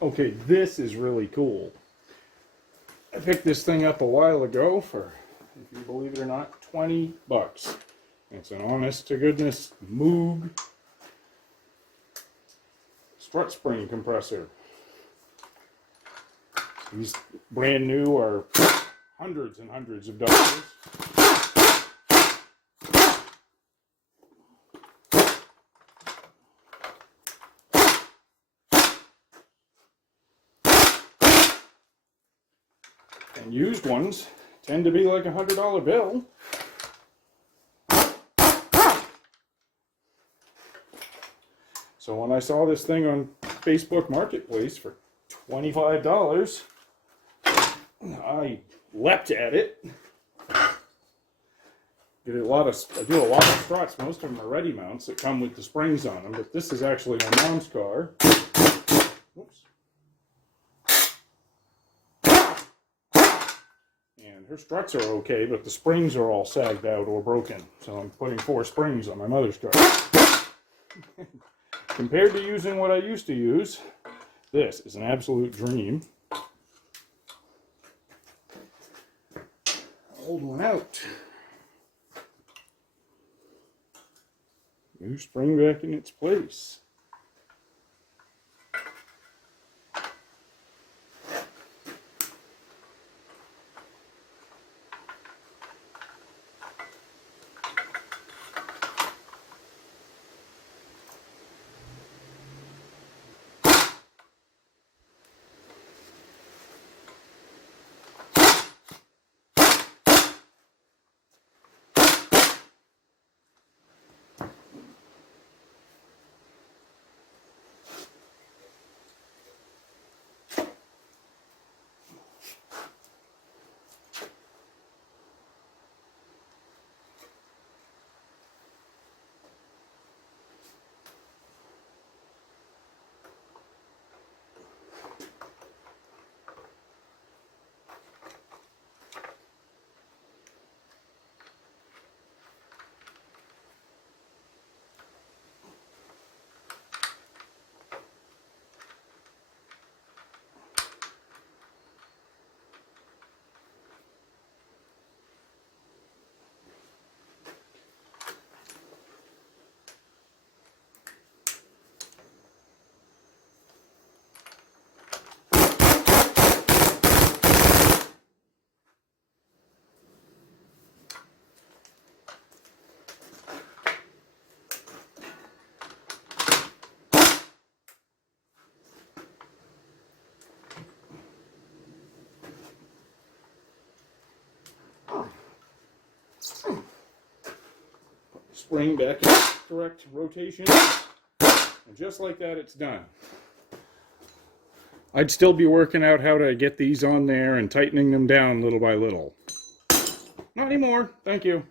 Okay, this is really cool. I picked this thing up a while ago for, if you believe it or not, 20 bucks. It's an honest to goodness Moog strut spring compressor. These brand new are hundreds and hundreds of dollars. And used ones tend to be like a $100 bill. So when I saw this thing on Facebook Marketplace for $25, I leapt at it. I do a lot of struts. Most of them are ready mounts that come with the springs on them, but this is actually my mom's car. Whoops. And her struts are okay, but the springs are all sagged out or broken. So I'm putting 4 springs on my mother's car. Compared to using what I used to use, this is an absolute dream. Old one out. New spring back in its place. Spring back in correct rotation, and just like that it's done. I'd still be working out how to get these on there and tightening them down little by little. Not anymore, thank you.